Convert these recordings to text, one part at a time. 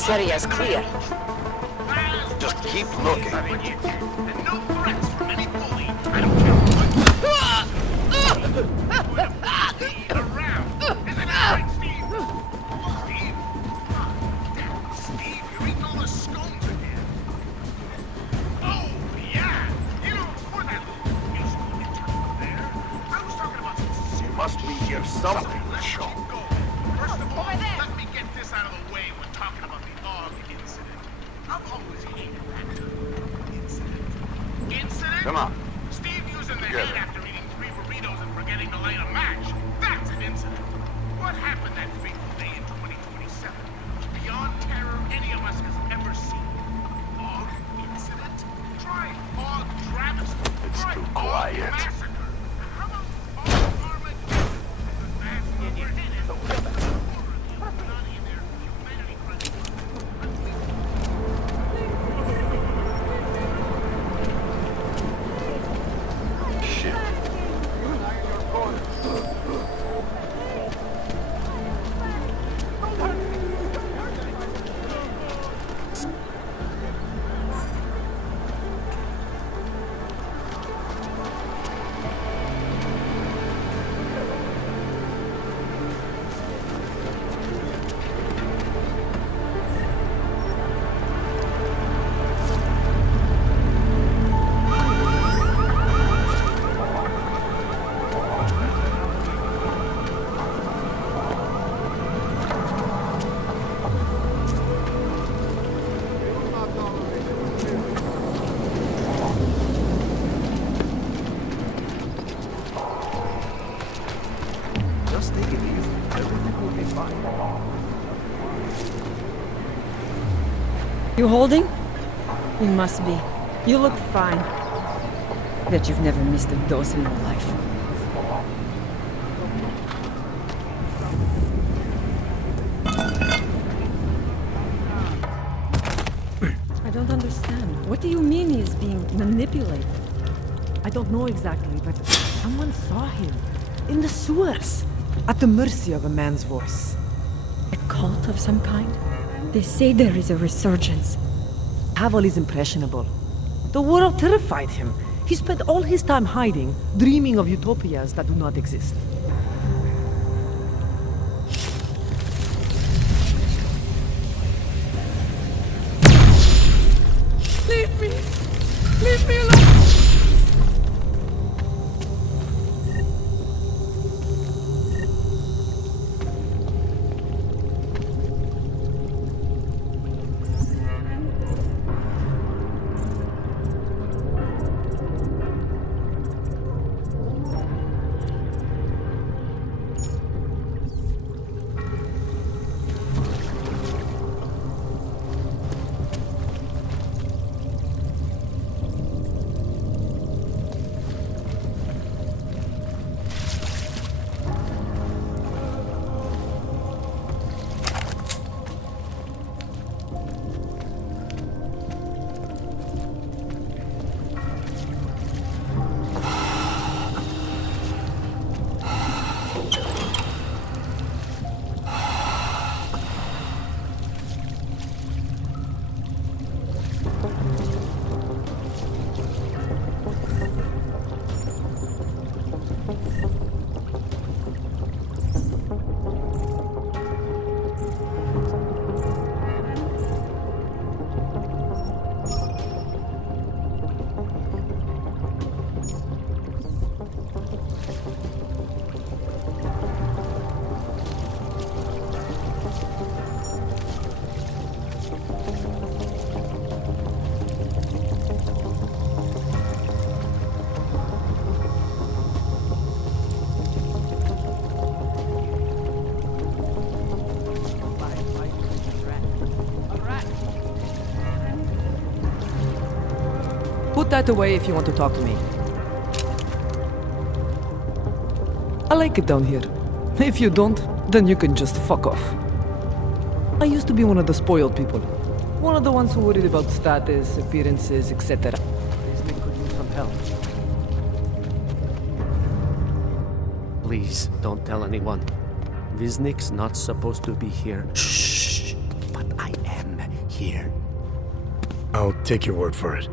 This area is clear. Just keep looking. And no threats from any bully. I don't care what. Lead around. Isn't it right, Steve? Steve? Damn, Steve, you're eating all the scones in here. Oh, yeah. You were that little musical intern there. I was talking about some You must be here somewhere. Let's keep going. First of all, let me get this out of the way when talking about the AUG incident. I've always hated that term. Incident. Incident? Come on. Steve using the Together. head after eating 3 burritos and forgetting to light a match. That's an incident. What happened that fateful day in 2027 was beyond terror any of us has ever seen. AUG incident? Try AUG travesty. It's Try too AUG quiet. massacre. How about AUG Armageddon? That's what we're in it. Illuminati and their humanity project. Shit. Just take it easy. Everything will be fine. You holding? You must be. You look fine. Bet you've never missed a dose in your life. I don't understand. What do you mean he's being manipulated? I don't know exactly, but someone saw him. In the sewers. At the mercy of a man's voice. A cult of some kind? They say there is a resurgence. Pavel is impressionable. The world terrified him. He spent all his time hiding, dreaming of utopias that do not exist. Leave me! Leave me alone! Put that away if you want to talk to me. I like it down here. If you don't, then you can just fuck off. I used to be one of the spoiled people. One of the ones who worried about status, appearances, etc. This thing could use some help. Please, don't tell anyone. Viznik's not supposed to be here. Shh! But I am here. I'll take your word for it.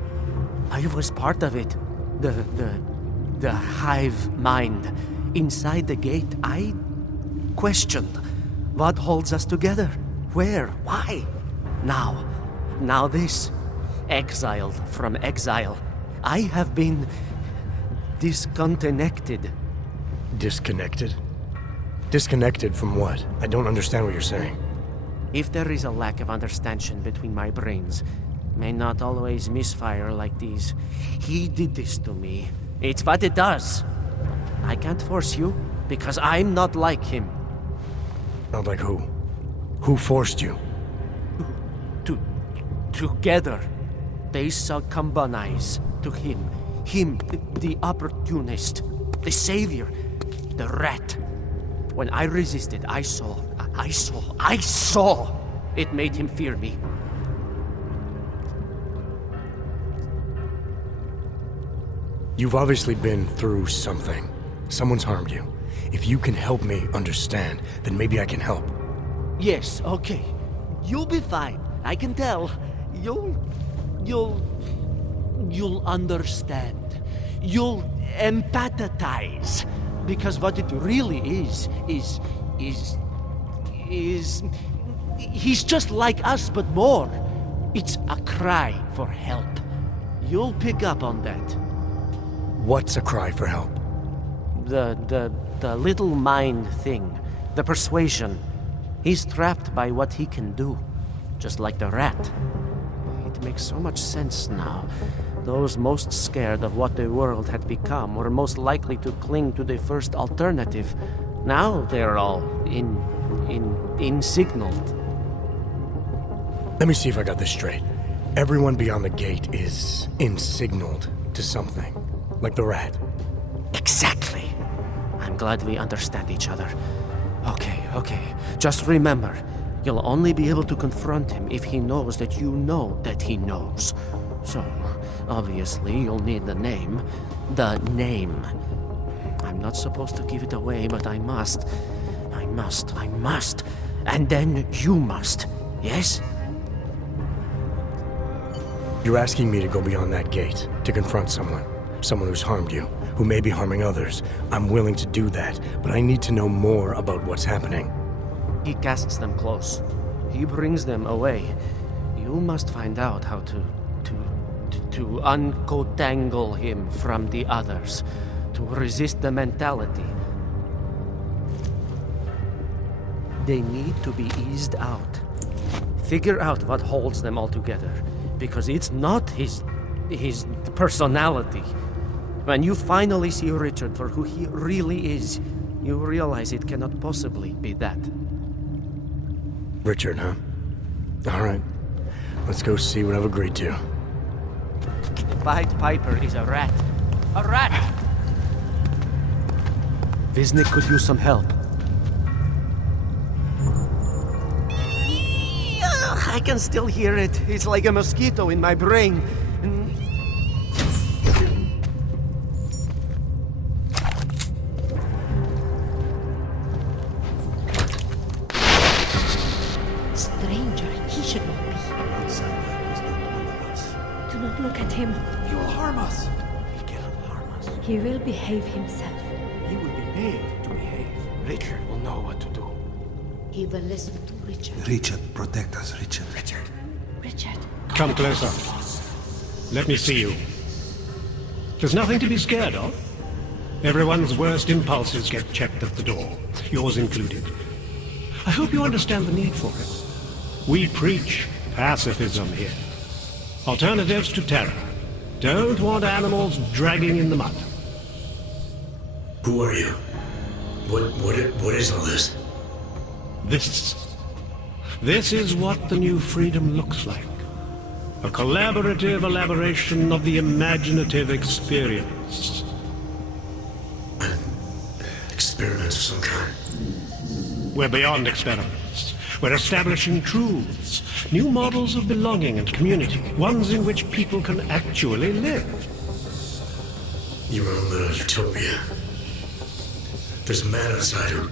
I was part of it. The hive mind. Inside the gate, I questioned what holds us together. Where? Why? Now this. Exiled from exile. I have been disconnected. Disconnected? Disconnected from what? I don't understand what you're saying. If there is a lack of understanding between my brains, may not always misfire like these. He did this to me. It's what it does. I can't force you, because I'm not like him. Not like who? Who forced you? Together, they succumbanize to him. Him, the opportunist, the savior, the rat. When I resisted, I saw. It made him fear me. You've obviously been through something. Someone's harmed you. If you can help me understand, then maybe I can help. Yes, okay. You'll be fine. I can tell. You'll understand. You'll empathize. Because what it really is he's just like us, but more. It's a cry for help. You'll pick up on that. What's a cry for help? The little mind thing. The persuasion. He's trapped by what he can do. Just like the rat. It makes so much sense now. Those most scared of what the world had become were most likely to cling to the first alternative. Now they're all insignaled. Let me see if I got this straight. Everyone beyond the gate is insignaled to something. Like the rat. Exactly. I'm glad we understand each other. Okay. Just remember, you'll only be able to confront him if he knows that you know that he knows. So, obviously, you'll need the name. The name. I'm not supposed to give it away, but I must. And then you must. Yes? You're asking me to go beyond that gate, to confront someone. Someone who's harmed you, who may be harming others. I'm willing to do that, but I need to know more about what's happening. He casts them close. He brings them away. You must find out how to uncotangle him from the others. To resist the mentality. They need to be eased out. Figure out what holds them all together. Because it's not his personality. When you finally see Richard for who he really is, you realize it cannot possibly be that. Richard, huh? All right. Let's go see what I've agreed to. Pied Piper is a rat. A rat! Visnik could use some help. I can still hear it. It's like a mosquito in my brain. Stranger, he should not be. Outsider is not one of us. Do not look at him. He will harm us. He cannot harm us. He will behave himself. He will be made to behave. Richard will know what to do. He will listen to Richard. Richard, protect us, Richard. Richard. Come closer. Let me see you. There's nothing to be scared of. Everyone's worst impulses get checked at the door, yours included. I hope you understand the need for it. We preach pacifism here. Alternatives to terror. Don't want animals dragging in the mud. Who are you? What is all this? This is what the new freedom looks like. A collaborative elaboration of the imaginative experience. An experiment of some kind. We're beyond experiments. We're establishing truths, new models of belonging and community, ones in which people can actually live. Your own little utopia. There's a man outside who...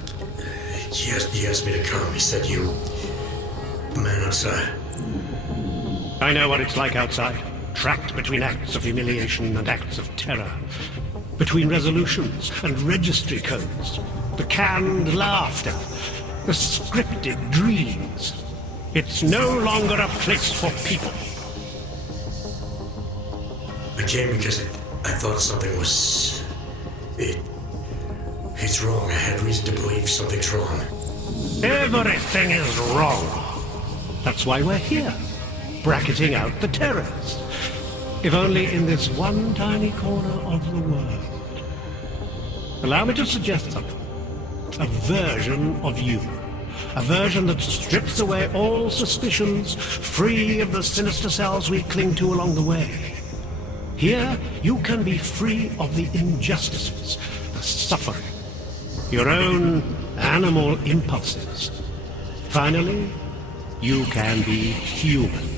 He asked me to come. He said you The man outside. I know what it's like outside. Trapped between acts of humiliation and acts of terror. Between resolutions and registry codes. The canned laughter. The scripted dreams. It's no longer a place for people. I came because I thought something was... It's wrong. I had reason to believe something's wrong. Everything is wrong. That's why we're here. Bracketing out the terrors. If only in this one tiny corner of the world. Allow me to suggest something. A version of you. A version that strips away all suspicions, free of the sinister cells we cling to along the way. Here, you can be free of the injustices, the suffering, your own animal impulses. Finally, you can be human.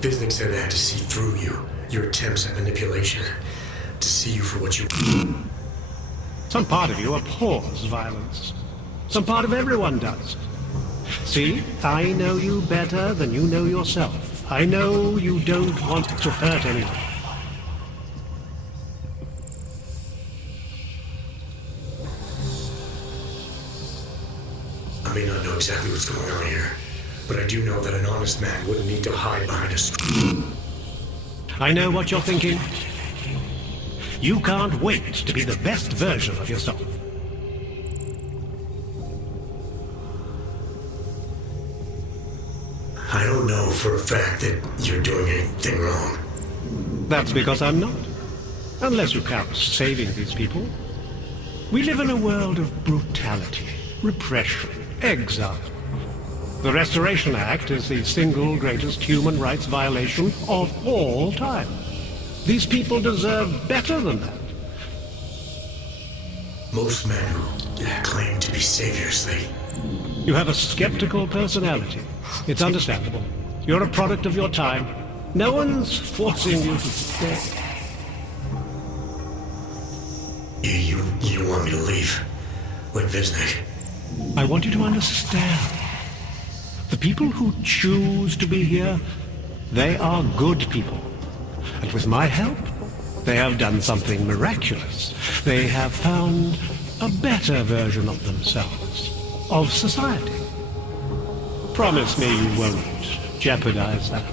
Visnick said I had to see through you, your attempts at manipulation, to see you for what you... Some part of you abhors violence. Some part of everyone does. See, I know you better than you know yourself. I know you don't want to hurt anyone. I may not know exactly what's going on here, but I do know that an honest man wouldn't need to hide behind a screen. I know what you're thinking. You can't wait to be the best version of yourself. I don't know for a fact that you're doing anything wrong. That's because I'm not. Unless you count saving these people. We live in a world of brutality, repression, exile. The Restoration Act is the single greatest human rights violation of all time. These people deserve better than that. Most men who claim to be saviors, You have a skeptical personality. It's understandable. You're a product of your time. No one's forcing you to stay. You want me to leave? Like Visnick? I want you to understand. The people who choose to be here, they are good people. And with my help, they have done something miraculous. They have found a better version of themselves, of society. Promise me you won't jeopardize that.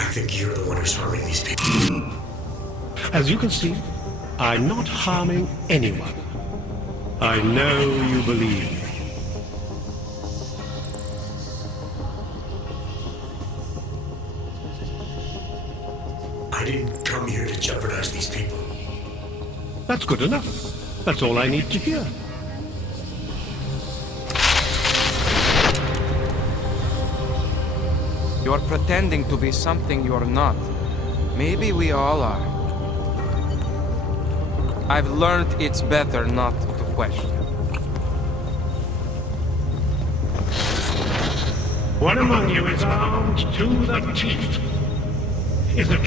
I think you're the one who's harming these people. As you can see, I'm not harming anyone. I know you believe me. I didn't come here to jeopardize these people. That's good enough. That's all I need to hear. You're pretending to be something you're not. Maybe we all are. I've learned it's better not to question. One among you is armed to the teeth. Is it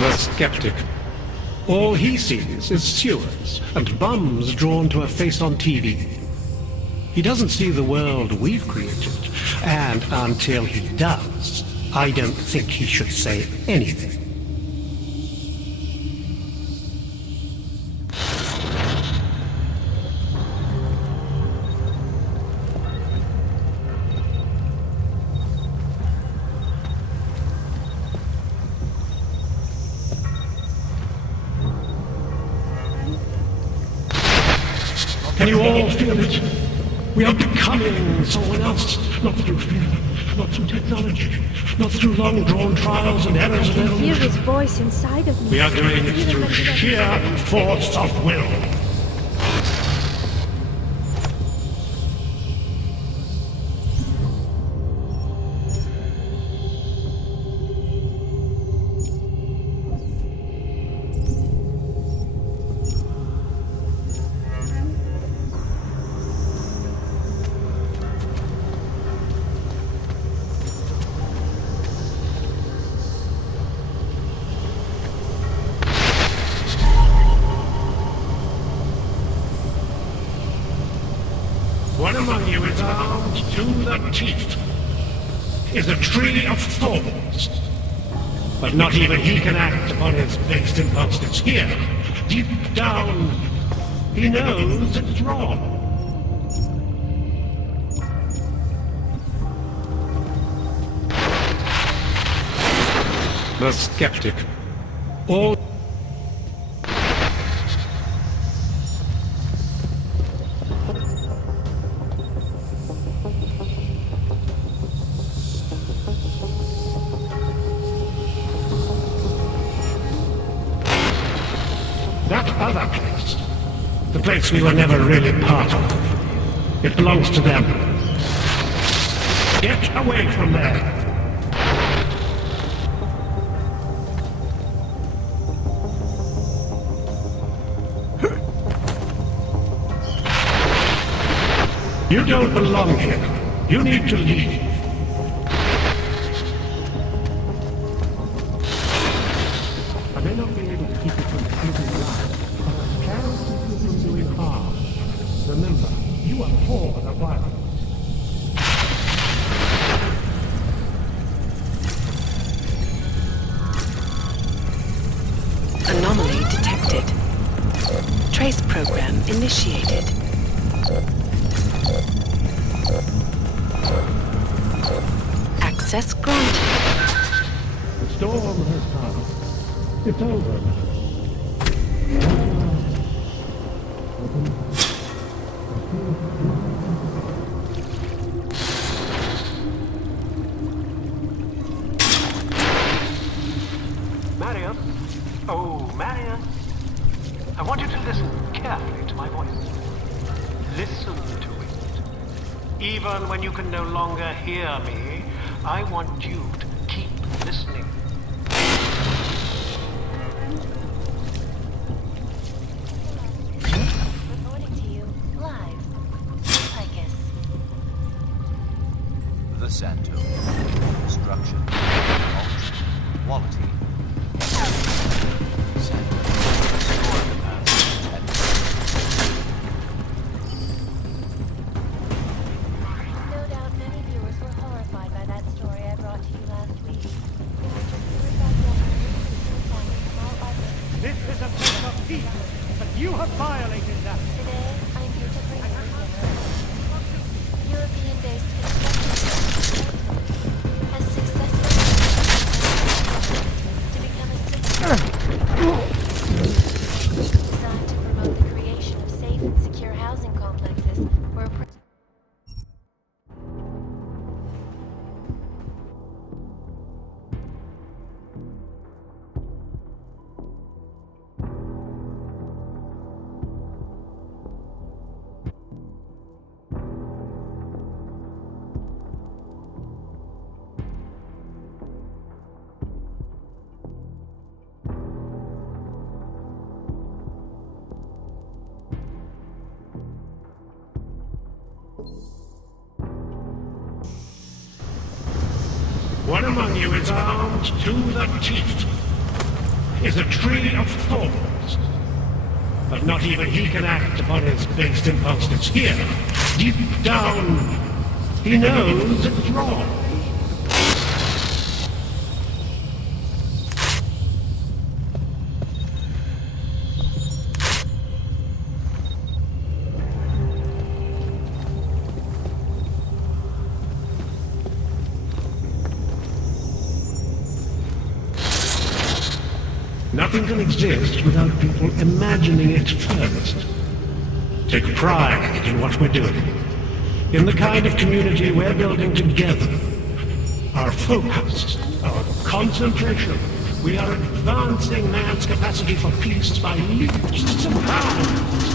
the skeptic? All he sees is sewers and bums drawn to a face on TV. He doesn't see the world we've created, and until he does, I don't think he should say anything. Can you all feel it? We are becoming someone else, not through fear, not through technology, not through long-drawn trials and errors of Hear evolution. his voice inside of me. We are doing it Even through when he doesn't sheer say anything. force of will. among you is armed to the teeth, is a tree of thorns. But not even he can act upon his based impulses. Here, deep down, he knows it's wrong. The skeptic. All that other place, the place we were never really part of, it belongs to them. Get away from there. You don't belong here. You need to leave. I may not be able to keep you from sleeping alive, but I can keep you from doing harm. Remember, you are for the violence. Anomaly detected. Trace program initiated. Access granted. The storm has passed. It's over now. Marion? Oh, Marion. I want you to listen carefully to my voice. Listen to it. Even when you can no longer hear me, I want you to keep listening. Reporting to you live. I guess. The Santo. Structure. Culture. Quality. Santo. Score the No doubt many viewers were horrified by that story I brought to you last week. There were just suicide bombings from all others. This is a place of peace, but you have violated that. Today, I'm here to bring you dinner. European-based construction has successfully to become a designed to promote the creation of safe and secure housing complexes where One among you is armed to the teeth, is a tree of thorns. But not even he can act upon his based impulses. Here, deep down, he knows it's wrong. Nothing can exist without people imagining it first. Take pride in what we're doing, in the kind of community we're building together. Our focus, our concentration. We are advancing man's capacity for peace by leaps and bounds.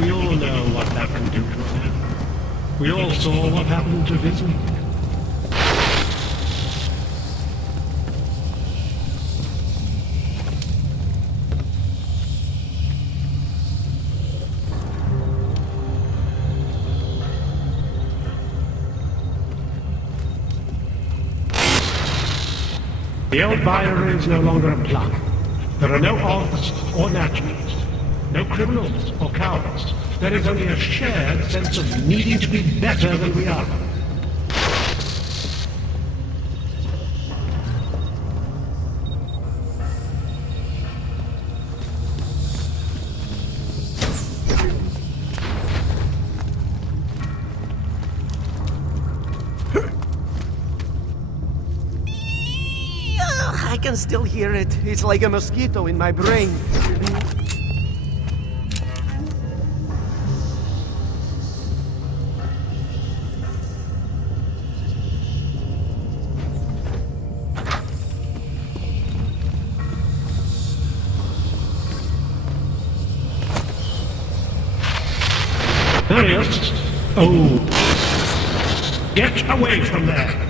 We all know what that can do to a man. We all saw what happened to Disney. The old Byron is no longer a plug. There are no odds or naturals, no criminals or cowards. There is only a shared sense of needing to be better than we are. I can still hear it. It's like a mosquito in my brain. Marius! Oh! Get away from there!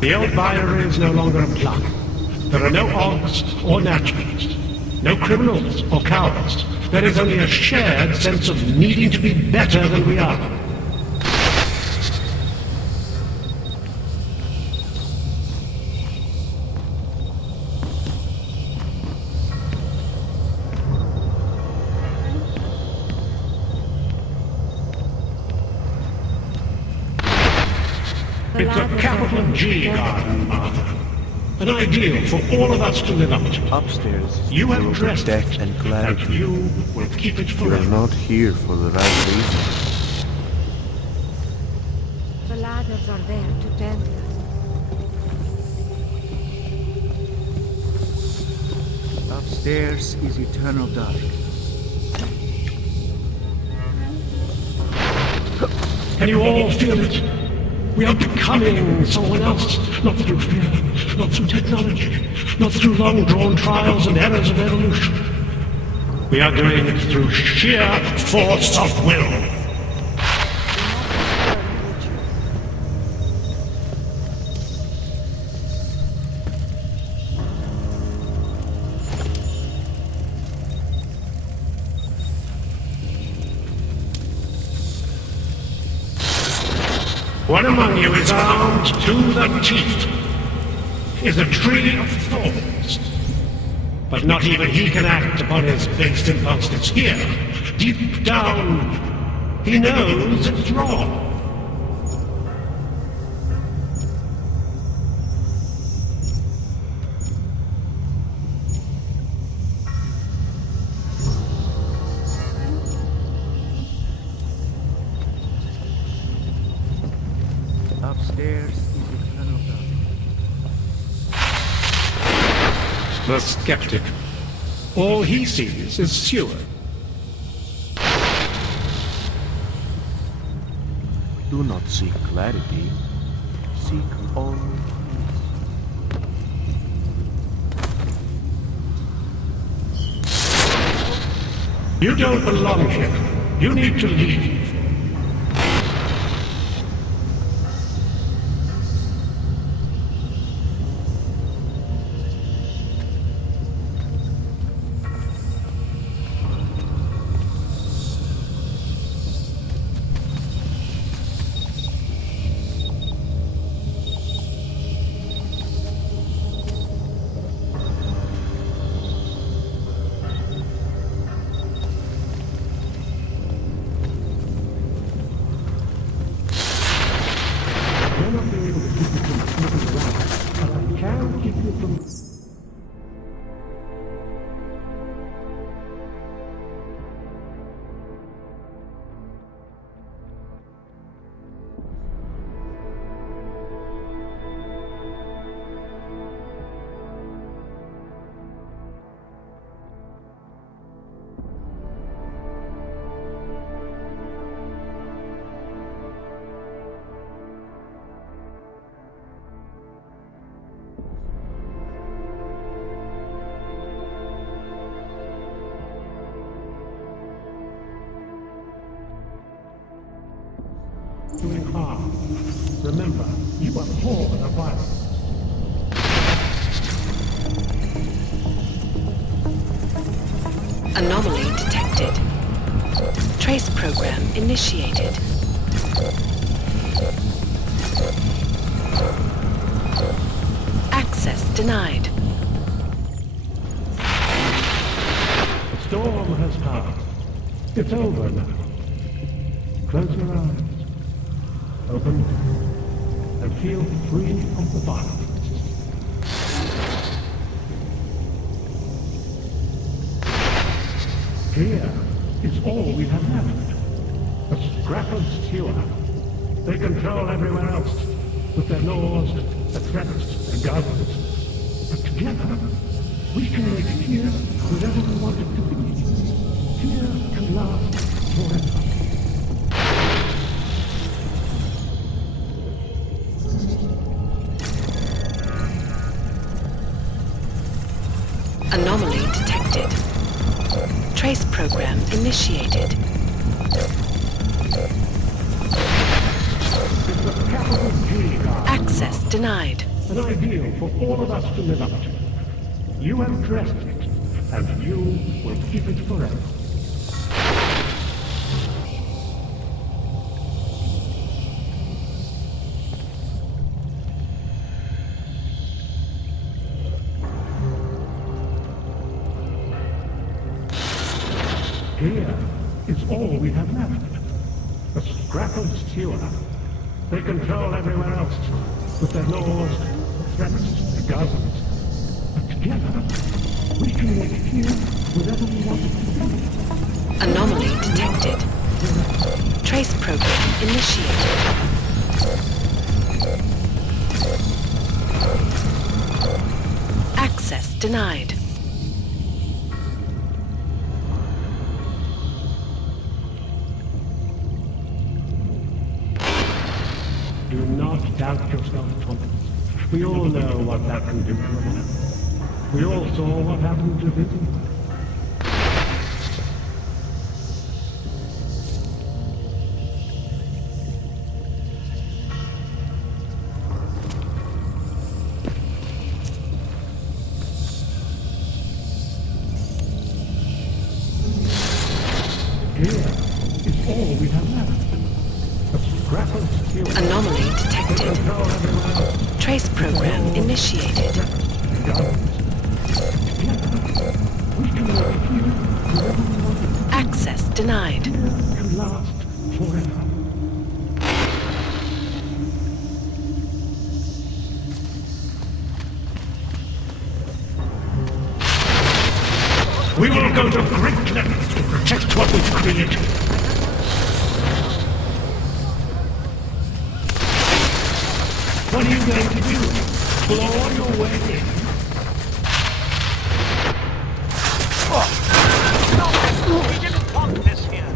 The old Byron is no longer a plug. There are no odds or naturals, no criminals or cowards. There is only a shared sense of needing to be better than we are. It's a capital G garden, Martha. An ideal for all of us to live up to. Upstairs, You have dressed death it, and clarity. and you will keep it You are forever. not here for the right reason. The ladders are there to tend us. Upstairs is eternal dark. Can you all feel it? We are becoming someone else, not through fear, not through technology, not through long-drawn trials and errors of evolution. We are doing it through sheer force of will. One among you is armed to the teeth, is a tree of thorns. But not even he can act upon his based impulses here. Deep down, he knows it's wrong. Upstairs is eternal dark. The skeptic. All he sees is sewer. Do not seek clarity. Seek only You don't belong here. You need to leave. Doing harm. Remember, you are born a virus. Anomaly detected. Trace program initiated. Access denied. The storm has passed. It's over now. Close your eyes. Open and feel free of the violence. Here is all we have left. A scrap of sewer. They control everywhere else with their laws, their threats, their guns. But together, we can make here whatever we want it to be. Here can last forever. Anomaly detected. Trace program initiated. Access denied. An ideal for all of us to live up to. You have dressed it, and you will keep it forever. Here is all we have left. A scrap of sewer. They control everywhere else with their laws, their threats, their guns. But together, we can make here whatever we want it to be. Anomaly detected. Trace program initiated. Access denied. Do not doubt yourself, Thomas. We all know what that can do to a man. We all saw what happened to Vivian. Here is all we have left. A scrap of steel. Anomaly detected. Trace program initiated. Access denied. Can last forever. We will go to great lengths to protect what we've created. What are you going to do? Claw your way in? We didn't want this here.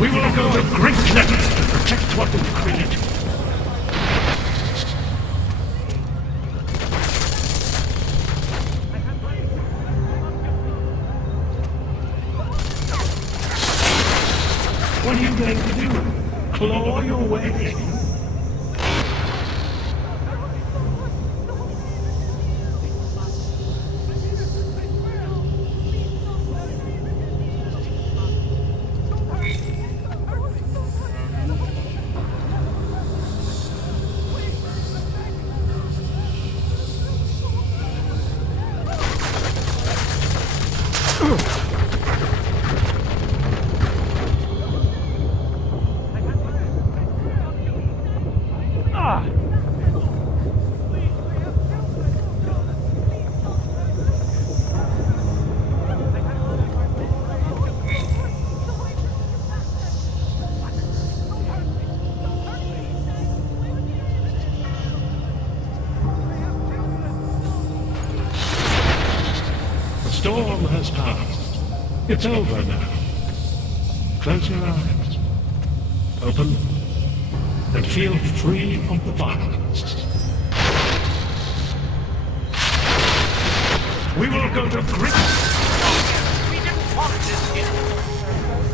We will go to great lengths to protect what we've created. What are you going to do? Claw your way in? storm has passed. It's over now. Close your eyes. Open them. And feel free of the violence. We will go to great... We didn't want this here.